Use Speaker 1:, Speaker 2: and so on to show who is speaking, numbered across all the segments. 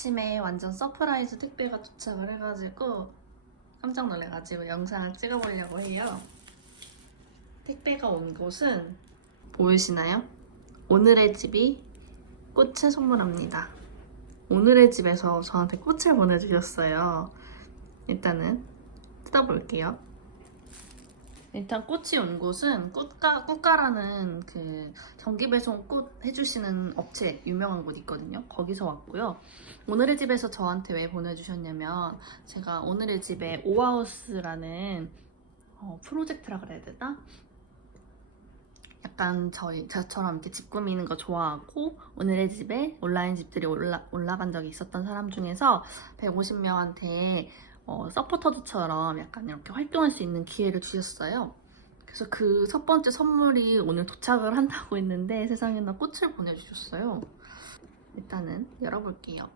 Speaker 1: 아침에 완전 서프라이즈 택배가 도착을 해가지고 깜짝 놀래가지고 영상을 찍어보려고 해요. 택배가 온 곳은 보이시나요? 오늘의 집이 꽃을 선물합니다. 오늘의 집에서 저한테 꽃을 보내주셨어요. 일단은 뜯어볼게요. 일단 꽃이 온 곳은 꽃가, 꽃가라는 그 정기 배송 꽃 해주시는 업체 유명한 곳 있거든요. 거기서 왔고요. 오늘의 집에서 저한테 왜 보내주셨냐면 제가 오늘의 집에 오하우스라는 어, 프로젝트라 그래야 되나? 약간 저희 저처럼 이렇게 집 꾸미는 거 좋아하고 오늘의 집에 온라인 집들이 올라, 올라간 적이 있었던 사람 중에서 150명한테 어, 서포터즈처럼 약간 이렇게 활동할 수 있는 기회를 주셨어요. 그래서 그 첫 번째 선물이 오늘 도착을 한다고 했는데 세상에나 꽃을 보내주셨어요. 일단은 열어볼게요.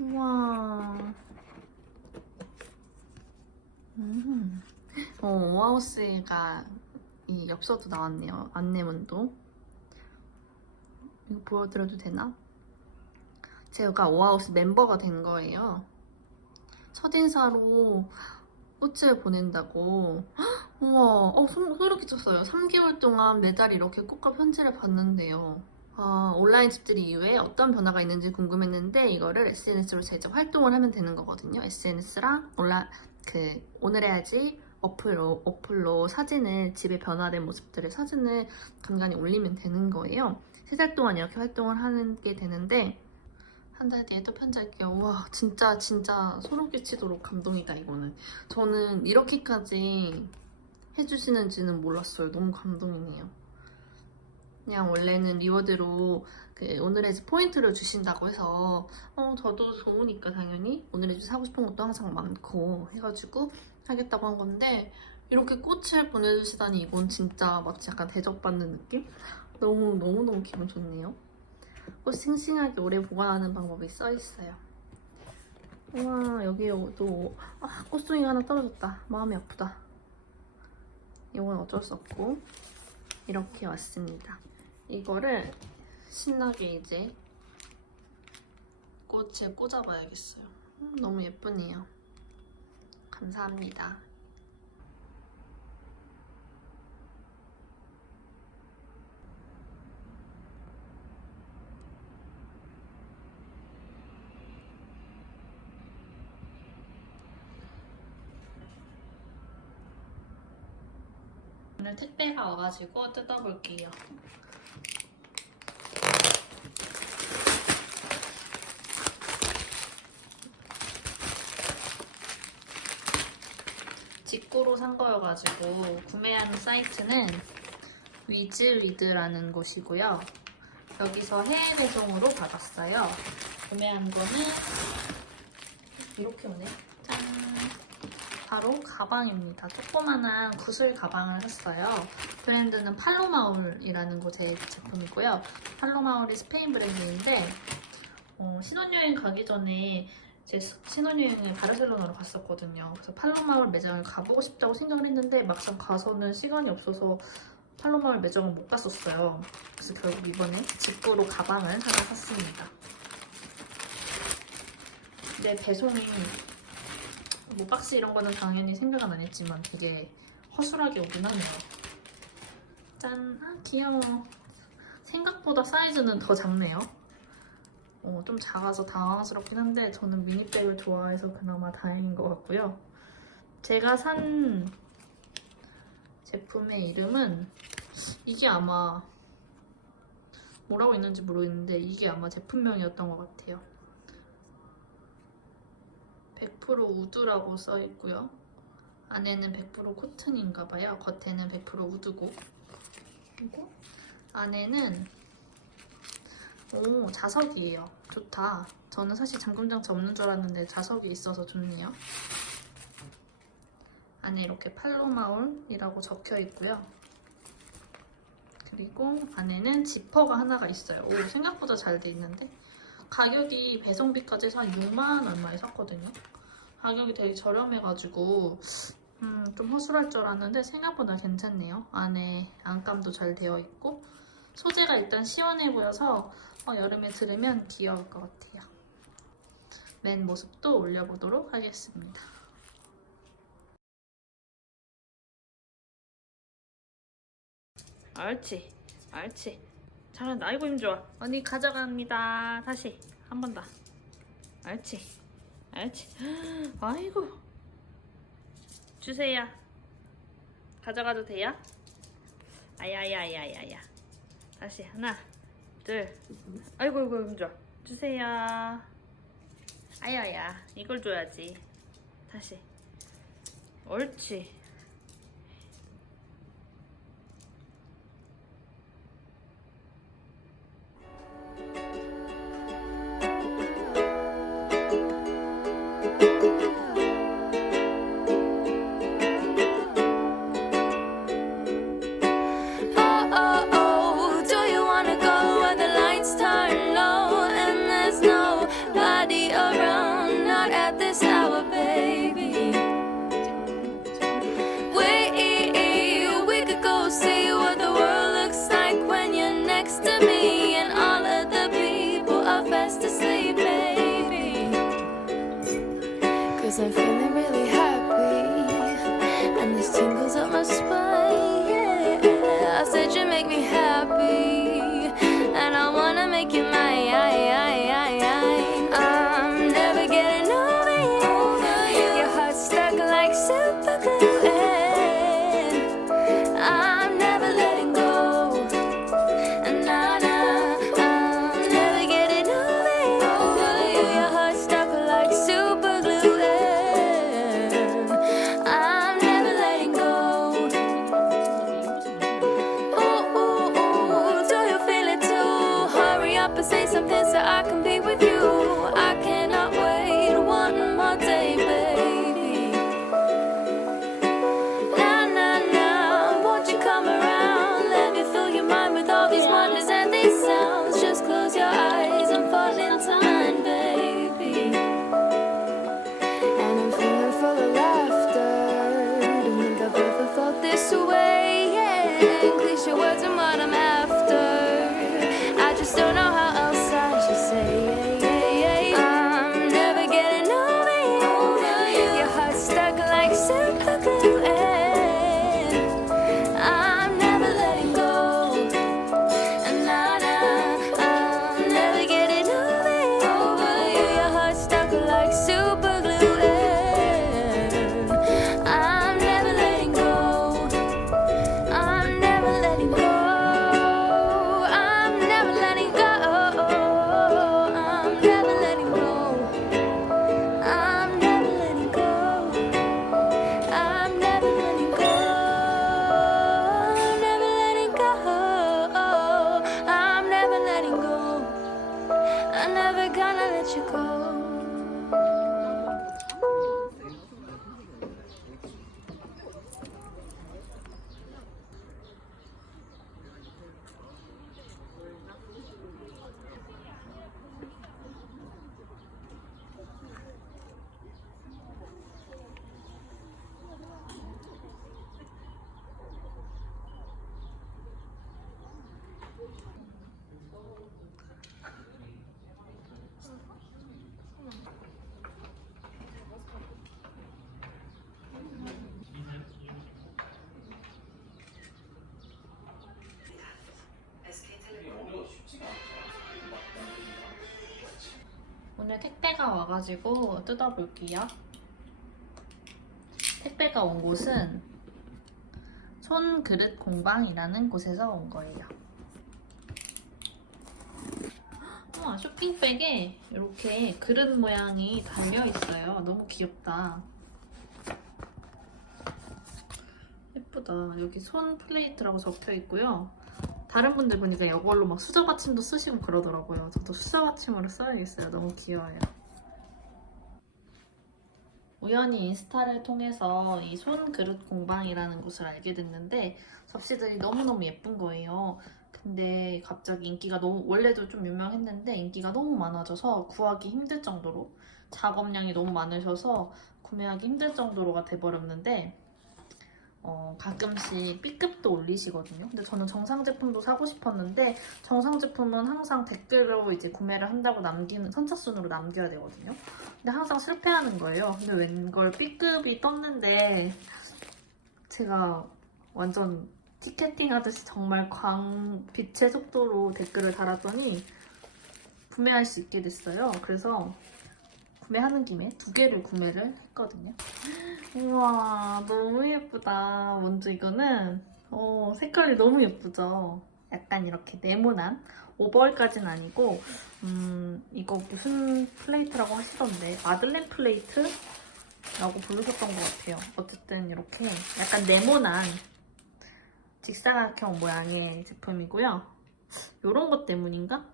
Speaker 1: 우와. 음. 어, 오하우스가 이 엽서도 나왔네요. 안내문도. 이거 보여드려도 되나? 제가 오하우스 멤버가 된 거예요. 첫인사로 꽃을 보낸다고. 헉, 우와, 어, 소, 소름 끼쳤어요. 3개월 동안 매달 이렇게 꽃과 편지를 받는데요. 아, 온라인 집들이 이후에 어떤 변화가 있는지 궁금했는데 이거를 SNS로 제작 활동을 하면 되는 거거든요. SNS랑 온라 그 오늘 해야지 어플로 어플로 사진을 집에 변화된 모습들을 사진을 간간히 올리면 되는 거예요. 세 달 동안 이렇게 활동을 하는 게 되는데 한 달 뒤에 또 편지할게요. 와 진짜 진짜 소름 끼치도록 감동이다 이거는. 저는 이렇게까지 해주시는지는 몰랐어요. 너무 감동이네요. 그냥 원래는 리워드로 그 오늘의 집 포인트를 주신다고 해서 어 저도 좋으니까 당연히 오늘의 집 사고 싶은 것도 항상 많고 해가지고 하겠다고 한 건데 이렇게 꽃을 보내주시다니 이건 진짜 마치 약간 대접받는 느낌? 너무 너무 너무 기분 좋네요. 꽃 싱싱하게 오래 보관하는 방법이 써 있어요. 우와 여기에 또 아, 꽃송이가 하나 떨어졌다. 마음이 아프다. 이건 어쩔 수 없고 이렇게 왔습니다. 이거를 신나게 이제 꽃에 꽂아봐야겠어요. 음, 너무 예쁘네요. 감사합니다. 택배가 와가지고 뜯어볼게요. 직구로 산 거여가지고 구매하는 사이트는 위즈위드라는 곳이고요. 여기서 해외 배송으로 받았어요. 구매한 거는 이렇게 오네. 짠! 바로 가방입니다. 조그만한 구슬 가방을 샀어요. 브랜드는 팔로마울이라는 곳의 제품이고요. 팔로마울이 스페인 브랜드인데 어, 신혼여행 가기 전에 제 스- 신혼여행을 바르셀로나로 갔었거든요. 그래서 팔로마울 매장을 가보고 싶다고 생각을 했는데 막상 가서는 시간이 없어서 팔로마울 매장을 못 갔었어요. 그래서 결국 이번에 직구로 가방을 하나 샀습니다. 근데 배송이 뭐 박스 이런 거는 당연히 생각은 안 했지만 되게 허술하게 오긴 하네요. 짠! 아 귀여워. 생각보다 사이즈는 더 작네요. 어, 좀 작아서 당황스럽긴 한데 저는 미니백을 좋아해서 그나마 다행인 것 같고요. 제가 산 제품의 이름은 이게 아마 뭐라고 있는지 모르겠는데 이게 아마 제품명이었던 것 같아요. 100% 우드라고 써 있고요. 안에는 100% 코튼인가 봐요. 겉에는 100% 우드고. 그리고 안에는 오, 자석이에요. 좋다. 저는 사실 잠금장치 없는 줄 알았는데 자석이 있어서 좋네요. 안에 이렇게 팔로마울이라고 적혀 있고요. 그리고 안에는 지퍼가 하나가 있어요. 오, 생각보다 잘 돼 있는데 가격이 배송비까지 한 6만 얼마에 샀거든요. 가격이 되게 저렴해가지고 음, 좀 허술할 줄 알았는데 생각보다 괜찮네요. 안에 안감도 잘 되어 있고 소재가 일단 시원해 보여서 어, 여름에 들으면 귀여울 것 같아요. 맨 모습도 올려보도록 하겠습니다. 옳지, 옳지. 잘한다. 아이고 힘 좋아. 언니 가져갑니다. 다시 한 번 더. 옳지, 옳지. 아이고. 주세요. 가져가도 돼요? 아야야야야야. 다시 하나, 둘. 아이고 아이고 힘 좋아. 주세요. 아야야, 이걸 줘야지. 다시. 옳지.
Speaker 2: Feeling really happy. And this tingles up my spine up and say something so I can be with you. I'm never gonna let you go.
Speaker 1: 와가지고 뜯어볼게요. 택배가 온 곳은 손그릇 공방이라는 곳에서 온 거예요. 우와, 쇼핑백에 이렇게 그릇 모양이 달려있어요. 너무 귀엽다. 예쁘다. 여기 손 플레이트라고 적혀 있고요. 다른 분들 보니까 이걸로 막 수저 받침도 쓰시고 그러더라고요. 저도 수저 받침으로 써야겠어요. 너무 귀여워요. 우연히 인스타를 통해서 이 손 그릇 공방이라는 곳을 알게 됐는데 접시들이 너무너무 예쁜 거예요. 근데 갑자기 인기가 너무 원래도 좀 유명했는데 인기가 너무 많아져서 구하기 힘들 정도로 작업량이 너무 많으셔서 구매하기 힘들 정도로가 돼버렸는데 어, 가끔씩 B급도 올리시거든요. 근데 저는 정상 제품도 사고 싶었는데 정상 제품은 항상 댓글로 이제 구매를 한다고 남기는 선착순으로 남겨야 되거든요. 근데 항상 실패하는 거예요. 근데 웬걸 B급이 떴는데 제가 완전 티켓팅 하듯이 정말 광 빛의 속도로 댓글을 달았더니 구매할 수 있게 됐어요. 그래서 구매하는 김에 두 개를 구매를 했거든요. 우와 너무 예쁘다. 먼저 이거는 어, 색깔이 너무 예쁘죠. 약간 이렇게 네모난 오버얼까지는 아니고 음, 이거 무슨 플레이트라고 하시던데 마들렌 플레이트라고 부르셨던 것 같아요. 어쨌든 이렇게 약간 네모난 직사각형 모양의 제품이고요. 이런 것 때문인가?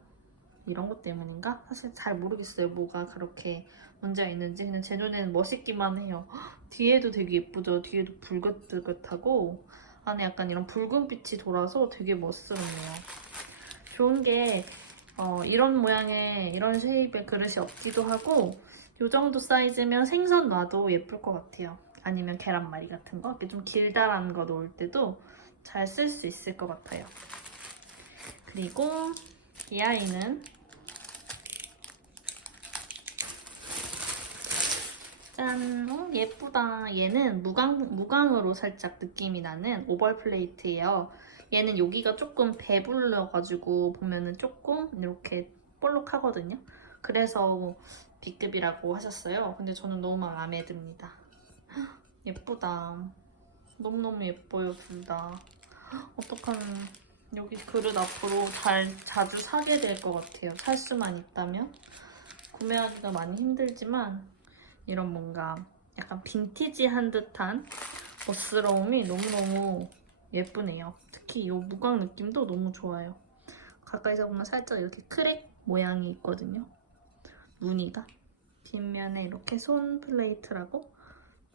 Speaker 1: 이런 것 때문인가? 사실 잘 모르겠어요. 뭐가 그렇게 문제가 있는지 그냥 제 눈에는 멋있기만 해요. 뒤에도 되게 예쁘죠? 뒤에도 붉긋붉긋하고 안에 약간 이런 붉은 빛이 돌아서 되게 멋스럽네요. 좋은 게 어, 이런 모양의 이런 쉐입의 그릇이 없기도 하고 이 정도 사이즈면 생선 놔도 예쁠 것 같아요. 아니면 계란말이 같은 거 이렇게 좀 길다란 거 놓을 때도 잘 쓸 수 있을 것 같아요. 그리고 이 아이는 짠! 어, 예쁘다. 얘는 무광, 무광으로 살짝 느낌이 나는 오벌 플레이트예요. 얘는 여기가 조금 배불러가지고 보면은 조금 이렇게 볼록하거든요. 그래서 B급이라고 하셨어요. 근데 저는 너무 마음에 듭니다. 헉, 예쁘다. 너무너무 예뻐요, 둘 다. 어떡하면 여기 그릇 앞으로 잘 자주 사게 될 것 같아요. 살 수만 있다면. 구매하기가 많이 힘들지만 이런 뭔가 약간 빈티지한 듯한 멋스러움이 너무너무 예쁘네요. 특히 이 무광 느낌도 너무 좋아요. 가까이서 보면 살짝 이렇게 크랙 모양이 있거든요. 무늬가. 뒷면에 이렇게 손 플레이트라고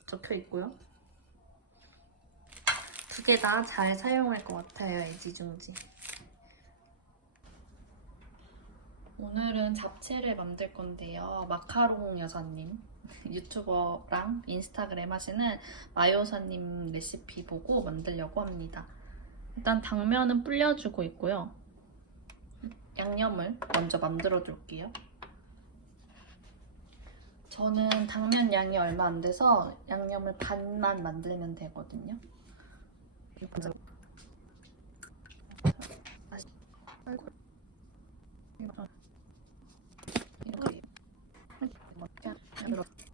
Speaker 1: 적혀 있고요. 두 개 다 잘 사용할 것 같아요, 애지중지. 오늘은 잡채를 만들 건데요. 마카롱 여사님 유튜버랑 인스타그램 하시는 마요사님 레시피 보고 만들려고 합니다. 일단 당면은 불려주고 있고요. 양념을 먼저 만들어 줄게요. 저는 당면 양이 얼마 안 돼서 양념을 반만 만들면 되거든요. 이렇게 이렇게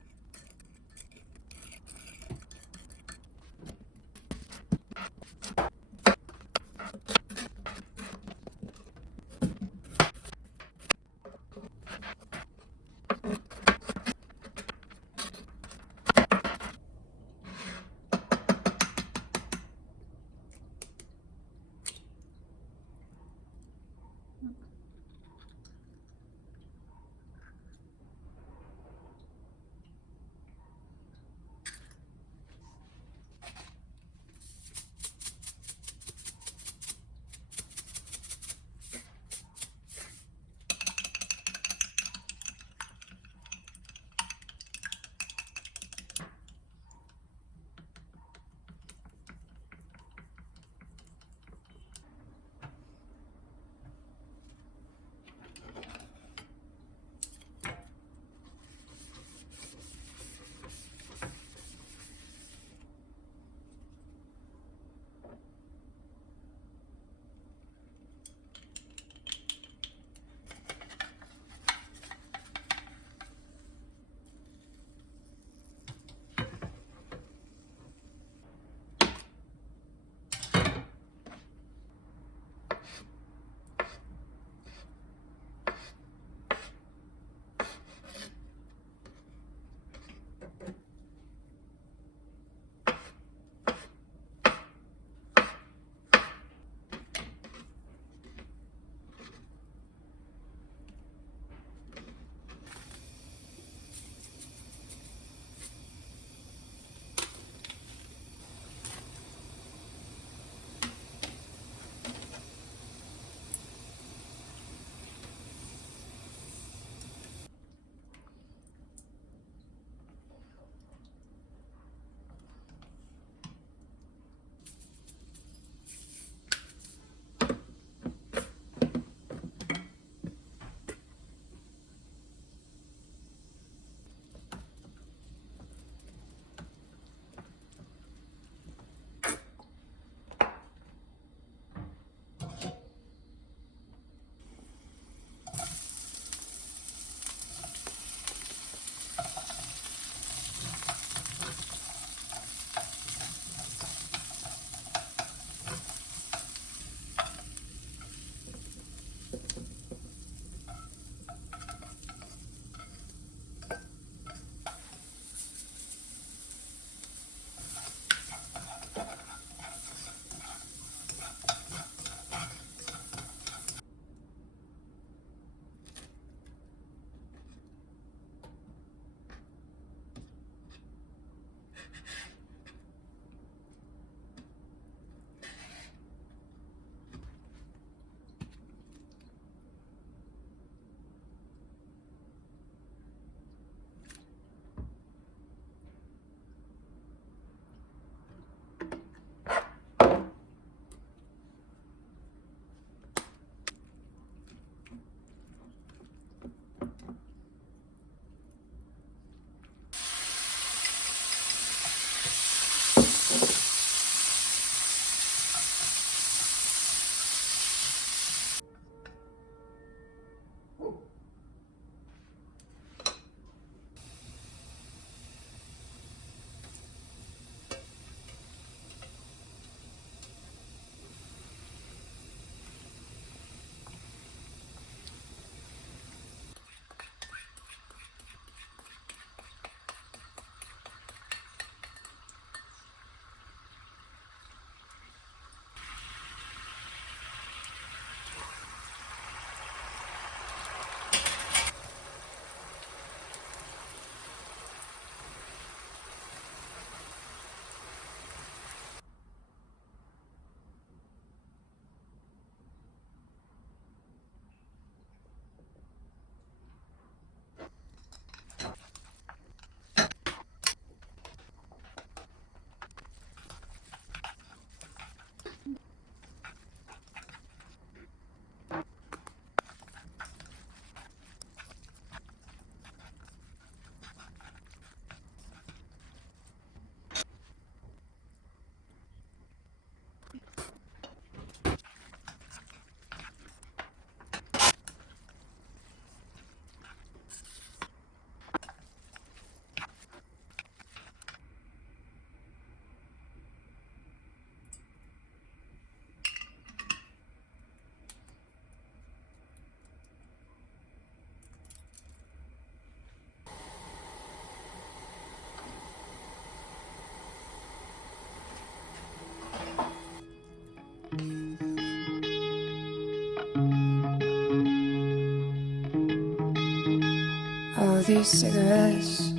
Speaker 3: these cigarettes,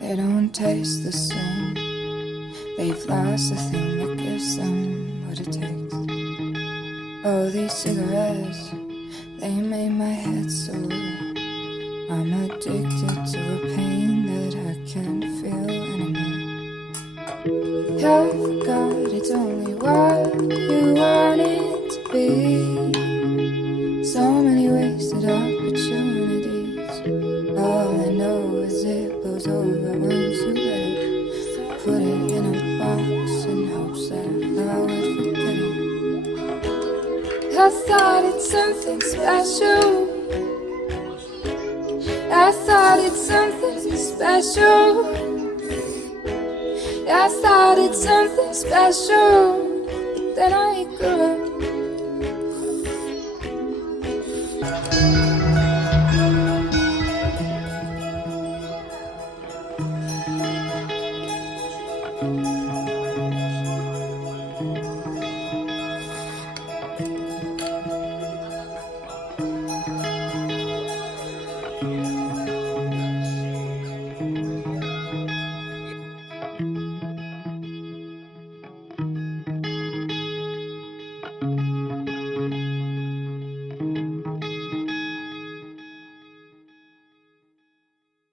Speaker 3: they don't taste the same. They've lost the thing that gives them what it takes. Oh, these cigarettes, they made my head sore. I'm addicted to a pain that I can't feel anymore. I forgot it's only what you want it to be. I thought it's something special. I thought it's something special. I thought it's something special. But then I grew.